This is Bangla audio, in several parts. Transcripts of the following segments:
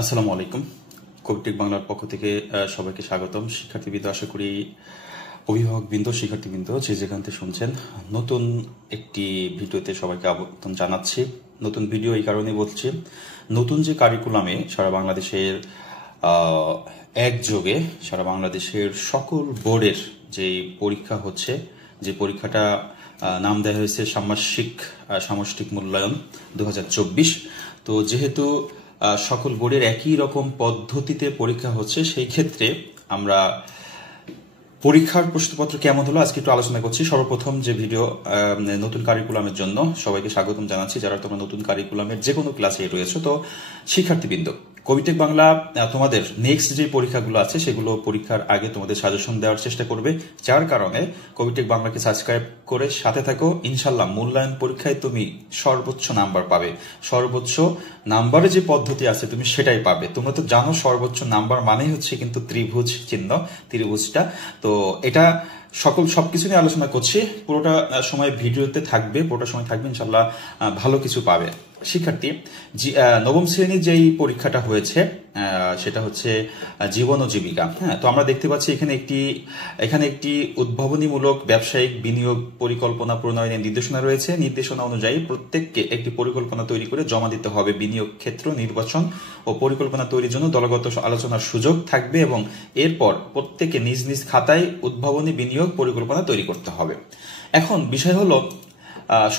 আসসালামু আলাইকুম। কবিটেক বাংলার পক্ষ থেকে সবাইকে স্বাগতম। শিক্ষার্থীবৃন্দ, আশা করি অভিভাবকবৃন্দ, শিক্ষার্থীবৃন্দ যে যেখান থেকে শুনছেন, নতুন একটি ভিডিওতে সবাইকে আমন্ত্রণ জানাচ্ছি। নতুন ভিডিও এই কারণে বলছি, নতুন যে কারিকুলামে সারা বাংলাদেশের একযোগে সারা বাংলাদেশের সকল বোর্ডের যে পরীক্ষা হচ্ছে, যে পরীক্ষাটা নাম দেওয়া হয়েছে সামষ্টিক মূল্যায়ন 2024। তো যেহেতু সকল বোর্ডের একই রকম পদ্ধতিতে পরীক্ষা হচ্ছে, সেই ক্ষেত্রে আমরা পরীক্ষার প্রশ্নপত্র কেমন হলো আজকে একটু আলোচনা করছি। সর্বপ্রথম যে ভিডিও, নতুন কারিকুলামের জন্য সবাইকে স্বাগতম জানাচ্ছি। যারা তোমরা নতুন কারিকুলামের যে কোনো ক্লাসে রয়েছে, তো শিক্ষার্থীবৃন্দ, কবিটেক বাংলা তোমাদের নেক্সট যে পরীক্ষাগুলো আছে সেগুলো পরীক্ষার আগে তোমাদের সাজেশন দেওয়ার চেষ্টা করবে। যার কারণে কবিটেক বাংলাকে সাবস্ক্রাইব করে সাথে থাকো। ইনশাল্লাহ মূল্যায়ন পরীক্ষায় তুমি সর্বোচ্চ নাম্বার পাবে। সর্বোচ্চ নাম্বারের যে পদ্ধতি আছে তুমি সেটাই পাবে। তোমরা তো জানো সর্বোচ্চ নাম্বার মানেই হচ্ছে কিন্তু ত্রিভুজ চিহ্ন, ত্রিভুজটা। তো এটা সবকিছু নিয়ে আলোচনা করছি। পুরোটা সময় ভিডিওতে থাকবে, পুরোটা সময় থাকবে, ইনশাল্লাহ ভালো কিছু পাবে। শিক্ষার্থী, নবম শ্রেণীর যেই পরীক্ষাটা হয়েছে সেটা হচ্ছে জীবন ও জীবিকা। হ্যাঁ, তো আমরা দেখতে পাচ্ছি এখানে একটি উদ্ভাবনীমূলক ব্যবসায়িক বিনিয়োগ পরিকল্পনা প্রণয়নের নির্দেশনা রয়েছে। নির্দেশনা অনুযায়ী প্রত্যেককে একটি পরিকল্পনা তৈরি করে জমা দিতে হবে। বিনিয়োগ ক্ষেত্র নির্বাচন ও পরিকল্পনা তৈরির জন্য দলগত আলোচনার সুযোগ থাকবে এবং এরপর প্রত্যেকে নিজ নিজ খাতায় উদ্ভাবনী বিনিয়োগ পরিকল্পনা তৈরি করতে হবে। এখন বিষয় হলো,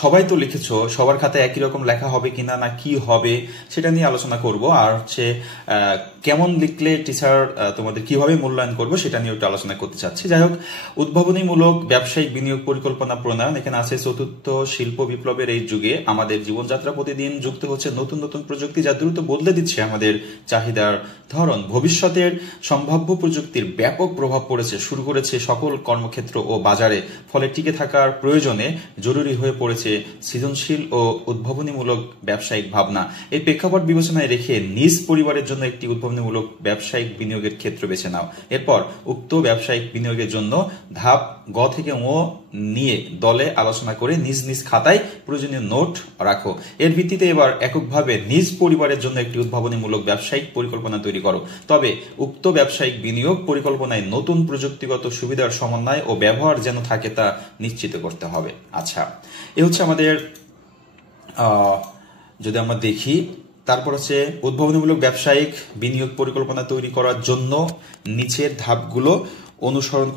সবাই তো লিখেছো, সবার খাতায় একই রকম লেখা হবে কিনা, না কি হবে সেটা নিয়ে আলোচনা করব। আর হচ্ছে কেমন লিখলে টিচার তোমাদের কিভাবে মূল্যায়ন করবো সেটা নিয়ে একটু আলোচনা করতে চাচ্ছি। যাই হোক, উদ্ভাবনীমূলক ব্যবসায়িক বিনিয়োগ পরিকল্পনা প্রণয়ন, এখানে আছে চতুর্থ শিল্প বিপ্লবের এই যুগে আমাদের জীবনযাত্রা প্রতিদিন যুক্ত হচ্ছে নতুন নতুন প্রযুক্তি, যা দ্রুত বদলে দিচ্ছে আমাদের চাহিদার ধরন। ভবিষ্যতের সম্ভাব্য প্রযুক্তির ব্যাপক প্রভাব শুরু করেছে সকল কর্মক্ষেত্র ও বাজারে। ফলে টিকে থাকার প্রয়োজনে জরুরি হয়ে পড়েছে সৃজনশীল ও উদ্ভাবনীমূলক ব্যবসায়িক ভাবনা। এই প্রেক্ষাপট বিবেচনায় রেখে নিজ পরিবারের জন্য একটি উদ্ভাবনীমূলক ব্যবসায়িক বিনিয়োগের ক্ষেত্র বেছে নাও। এরপর উক্ত ব্যবসায়িক বিনিয়োগের জন্য ধাপ গ থেকে ও নিয়ে দলে আলোচনা করে নিজ নিজ খাতায় প্রয়োজনীয় নোট রাখো। এর ভিত্তিতে এবার এককভাবে নিজ পরিবারের জন্য একটি উদ্ভাবনীমূলক ব্যবসায়িক পরিকল্পনা তৈরি করো। তবে উক্ত ব্যবসায়িক বিনিয়োগ পরিকল্পনায় নতুন প্রযুক্তিগত সুবিধার সমন্বয় ও ব্যবহার যেন থাকে তা নিশ্চিত করতে হবে। আচ্ছা, এ হচ্ছে আমাদের, যদি আমরা দেখি, তারপর হচ্ছে উদ্ভাবনীমূলক ব্যবসায়িক বিনিয়োগ পরিকল্পনা তৈরি করার জন্য নিচের ধাপগুলো অনুসরণ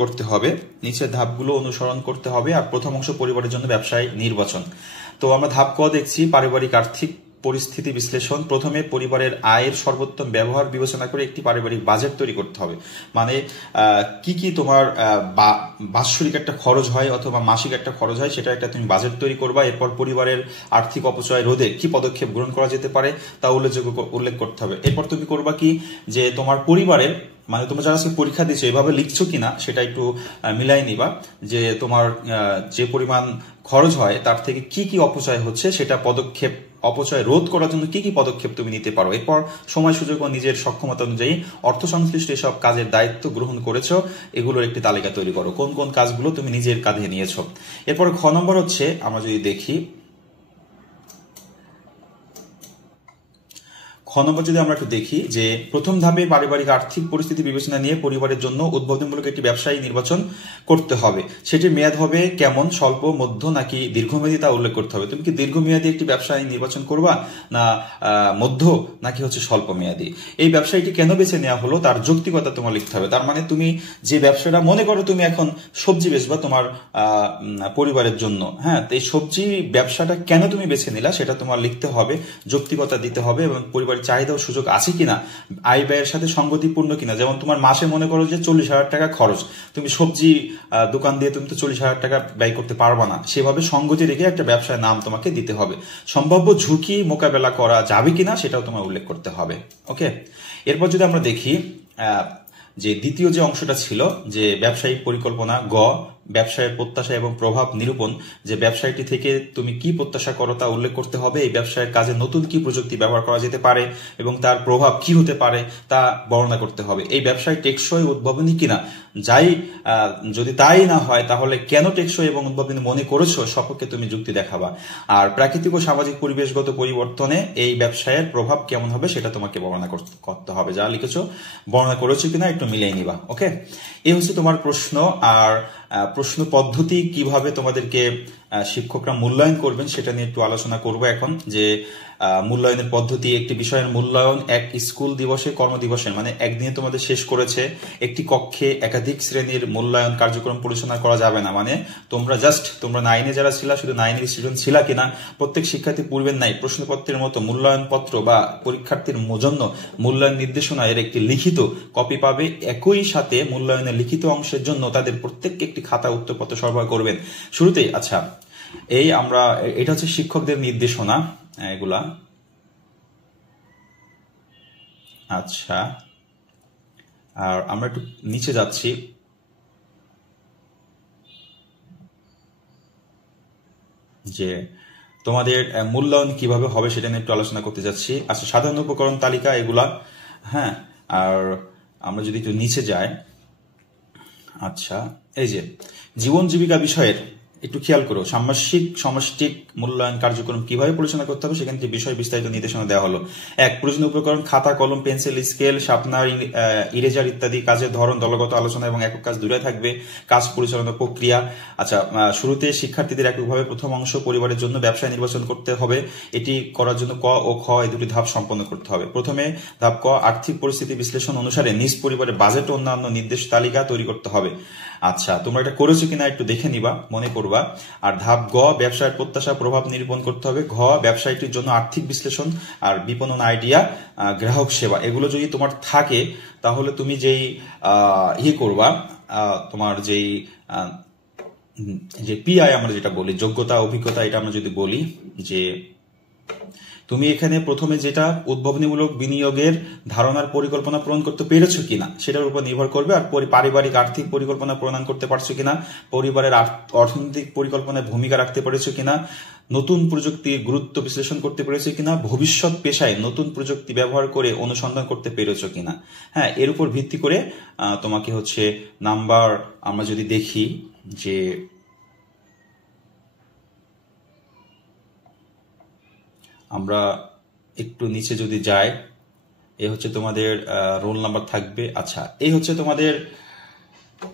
করতে হবে। আর প্রথম অংশ পরিবারের জন্য ব্যবসায় নির্বাচন। তো আমরা ধাপ ক দেখছি, পারিবারিক আর্থিক পরিস্থিতি বিশ্লেষণ। প্রথমে পরিবারের আয়ের সর্বোত্তম ব্যবহার বিবেচনা করে একটি পারিবারিক বাজেট তৈরি করতে হবে। মানে কি তোমার বাৎসরিক একটা খরচ হয় অথবা মাসিক একটা খরচ হয়, সেটা একটা তুমি বাজেট তৈরি করবা। এরপর পরিবারের আর্থিক অপচয় রোধে কি পদক্ষেপ গ্রহণ করা যেতে পারে তা উল্লেখ করতে হবে। এরপর তুমি করবা কি, যে তোমার পরিবারের, মানে তোমরা যারা পরীক্ষা দিচ্ছ এভাবে লিখছো কিনা সেটা একটু মিলাই নিবা, যে তোমার যে পরিমাণ খরচ হয় তার থেকে কি অপচয় হচ্ছে, সেটা অপচয় রোধ করার জন্য কি পদক্ষেপ তুমি নিতে পারো। এরপর সময় সুযোগ ও নিজের সক্ষমতা অনুযায়ী অর্থ সংশ্লিষ্ট এসব কাজের দায়িত্ব গ্রহণ করেছো, এগুলোর একটি তালিকা তৈরি করো, কোন কোন কাজগুলো তুমি নিজের কাঁধে নিয়েছো। এরপর খ নম্বর হচ্ছে, আমরা যদি দেখি আমরা একটু দেখি যে প্রথম ধাপে পারিবারিক আর্থিক পরিস্থিতি বিবেচনা নিয়ে পরিবারের জন্য উদ্ভাবনীমূলক একটি ব্যবসায়ী নির্বাচন করতে হবে। সেটির মেয়াদ হবে কেমন, স্বল্প, মধ্য নাকি দীর্ঘমেয়াদী তা উল্লেখ করতে হবে। তুমি কি দীর্ঘমেয়াদী একটি ব্যবসায়ী নির্বাচন করবা, না মধ্য, নাকি হচ্ছে স্বল্প মেয়াদী। এই ব্যবসায়ীটি কেন বেছে নেওয়া হলো তার যৌক্তিকতা তোমার লিখতে হবে। তার মানে তুমি যে ব্যবসাটা, মনে করো তুমি এখন সবজি বেচবা তোমার পরিবারের জন্য, হ্যাঁ, তো এই সবজি ব্যবসাটা কেন তুমি বেছে নিলা সেটা তোমার লিখতে হবে, যৌক্তিকতা দিতে হবে, এবং পরিবারের চাহিদা ও সুযোগ আছে কিনা, আয় ব্যয়ের সাথে সঙ্গতিপূর্ণ কিনা। যেমন তোমার মাসে মনে করো যে 40,000 টাকা খরচ, তুমি সবজি দোকান দিয়ে তুমি তো 40,000 টাকা ব্যয় করতে পারবা না, সেভাবে সঙ্গতি রেখে একটা ব্যবসার নাম তোমাকে দিতে হবে। সম্ভাব্য ঝুঁকি মোকাবেলা করা যাবে কিনা সেটাও তোমার উল্লেখ করতে হবে। ওকে, এরপর যদি আমরা দেখি যে দ্বিতীয় যে অংশটা ছিল, যে ব্যবসায়িক পরিকল্পনা গ, ব্যবসায়ের প্রত্যাশা এবং প্রভাব নিরূপণ, যে ব্যবসায়টি থেকে তুমি কি প্রত্যাশা করো তা উল্লেখ করতে হবে। এই ব্যবসায়ের কাজে নতুন কি প্রযুক্তি ব্যবহার করা যেতে পারে এবং তার প্রভাব কি হতে পারে তা বর্ণনা করতে হবে। এই ব্যবসায় টেকসই উদ্ভাবনী কিনা, যদি তাই না হয় তাহলে কেন টেকসই এবং উদ্ভাবনী মনে করেছো সপক্ষে তুমি যুক্তি দেখাবা। আর প্রাকৃতিক ও সামাজিক পরিবেশগত পরিবর্তনে এই ব্যবসায়ের প্রভাব কেমন হবে সেটা তোমাকে বর্ণনা করতে হবে। যা লিখেছো বর্ণনা করেছো কিনা একটু মিলিয়ে নিবা। ওকে, এই হচ্ছে তোমার প্রশ্ন। আর প্রশ্ন পদ্ধতি কিভাবে তোমাদেরকে শিক্ষকরা মূল্যায়ন করবেন সেটা নিয়ে একটু আলোচনা করব এখন। যে মূল্যায়নের পদ্ধতি, একটি বিষয়ের মূল্যায়ন এক স্কুল দিবসে কর্মদিবসে, মানে একদিনে তোমাদের শেষ করেছে, একটি কক্ষে একাধিক শ্রেণীর মূল্যায়ন কার্যক্রম পরিচালনা করা যাবে না। মানে তোমরা 9-এ যারা ছিলা, শুধু 9-এর স্টুডেন্ট ছিলা কিনা, প্রত্যেক শিক্ষার্থী পূর্বের নাই প্রশ্নপত্রের মতো মূল্যায়ন পত্র বা পরীক্ষার্থীর জন্য মূল্যায়ন নির্দেশনা এর একটি লিখিত কপি পাবে। একই সাথে মূল্যায়নের লিখিত অংশের জন্য তাদের প্রত্যেককে একটি খাতা উত্তরপত্র সরবরাহ করবেন শুরুতেই। আচ্ছা, এটা হচ্ছে শিক্ষকদের নির্দেশনা এগুলা। আচ্ছা, আর আমরা একটু নিচে যাচ্ছি। যে তোমাদের মূল্যায়ন কিভাবে হবে সেটা নিয়ে একটু আলোচনা করতে যাচ্ছি। আচ্ছা, সাধারণ উপকরণ তালিকা এগুলা। হ্যাঁ, আর আমরা যদি একটু নিচে যাই, আচ্ছা, এই যে জীবন জীবিকা বিষয়ের একটু খেয়াল করো, সমষ্টিক মূল্যায়ন কার্যক্রম কিভাবে পরিচালনা করতে হবে সেখানে যে বিষয় বিস্তারিত নির্দেশনা দেওয়া হলো। প্রয়োজনীয় উপকরণ খাতা, কলম, পেন্সিল, স্কেল, শার্পনার, ইরেজার ইত্যাদি। কাজের ধরন দলগত আলোচনা এবং একক কাজ দূরে থাকবে। কাজ পরিচালনা প্রক্রিয়া। আচ্ছা, শুরুতে শিক্ষার্থীদের এককভাবে প্রথম অংশ পরিবারের জন্য ব্যবসায় নির্বাচন করতে হবে। এটি করার জন্য ক ও খ এই দুটি ধাপ সম্পন্ন করতে হবে। প্রথমে ধাপ ক, আর্থিক পরিস্থিতি বিশ্লেষণ অনুসারে নিজ পরিবারের বাজেট ও অন্যান্য নির্দেশ তালিকা তৈরি করতে হবে। আচ্ছা, তোমরা এটা করেছো কিনা একটু দেখে নিবা, মনে করবা। আর ধাপ গ, ব্যবসায়ের প্রত্যাশা প্রভাব নিরূপণ করতে হবে। ঘ, ব্যবসায়টির জন্য আর্থিক বিশ্লেষণ আর বিপণন আইডিয়া, গ্রাহক সেবা। এগুলো যদি তোমার থাকে তাহলে তুমি যেই করবা, তোমার যে পিআই আমরা যেটা বলি, যোগ্যতা অভিজ্ঞতা, এটা আমরা যদি বলি যে তুমি এখানে প্রথমে যেটা উদ্ভাবনীমূলক বিনিয়োগের ধারণার পরিকল্পনা প্রণয়ন করতে পেরেছো কিনা সেটার উপর নির্ভর করবে। আর পারিবারিক আর্থিক পরিকল্পনা প্রণয়ন করতে পারছো কিনা, পরিবারের অর্থনৈতিক পরিকল্পনায় ভূমিকা রাখতে পেরেছো কিনা, নতুন প্রযুক্তির গুরুত্ব বিশ্লেষণ করতে পেরেছো কিনা, ভবিষ্যৎ পেশায় নতুন প্রযুক্তি ব্যবহার করে অনুসন্ধান করতে পেরেছো কিনা। হ্যাঁ, এর উপর ভিত্তি করে তোমাকে হচ্ছে নাম্বার, আমরা যদি দেখি যে আমরা একটু নিচে যদি যাই, এই হচ্ছে তোমাদের রোল নাম্বার থাকবে। আচ্ছা, এই হচ্ছে তোমাদের,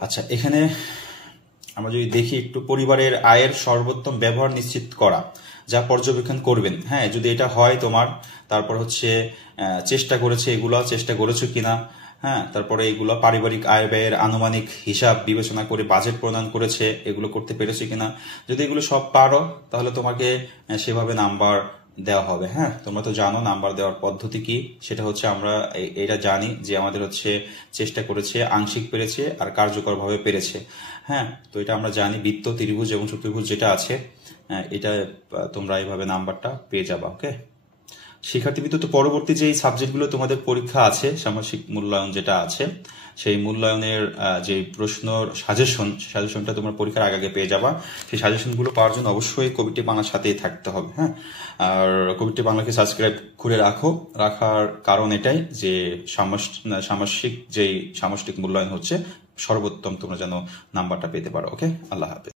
আচ্ছা এখানে আমরা যদি দেখি একটু, পরিবারের আয়ের সর্বোত্তম ব্যবহার নিশ্চিত করা, যা পর্যবেক্ষণ করবেন। হ্যাঁ, যদি এটা হয় তোমার, তারপর হচ্ছে চেষ্টা করেছো কিনা। হ্যাঁ, তারপরে এগুলো পারিবারিক আয় ব্যয়ের আনুমানিক হিসাব বিবেচনা করে বাজেট প্রদান করেছে, এগুলো করতে পেরেছো কিনা। যদি এগুলো সব পারো তাহলে তোমাকে সেভাবে নাম্বার দেওয়া হবে। হ্যাঁ, তোমরা তো জানো নাম্বার দেওয়ার পদ্ধতি কি, সেটা হচ্ছে আমরা এটা জানি যে আমাদের হচ্ছে চেষ্টা করেছে, আংশিক পেরেছে আর কার্যকরভাবে পেরেছে। হ্যাঁ, তো এটা আমরা জানি, বৃত্ত, ত্রিভুজ এবং চতুর্ভুজ যেটা আছে, এটা তোমরা এইভাবে নাম্বারটা পেয়ে যাবা। ওকে, শিক্ষার্থীবৃত্ত তো পরবর্তী যে সাবজেক্টগুলো তোমাদের পরীক্ষা আছে, সামাজিক মূল্যায়ন যেটা আছে, সেই মূল্যায়নের যে প্রশ্ন সাজেশনটা তোমরা পরীক্ষার আগে পেয়ে যাবা। সেই সাজেশনগুলো পাওয়ার জন্য অবশ্যই কবিটি বাংলার সাথেই থাকতে হবে। হ্যাঁ, আর কবিটি বাংলাকে সাবস্ক্রাইব করে রাখার কারণ এটাই যে সামষ্টিক মূল্যায়ন হচ্ছে সর্বোত্তম, তোমরা যেন নাম্বারটা পেতে পারো। ওকে, আল্লাহ হাফেজ।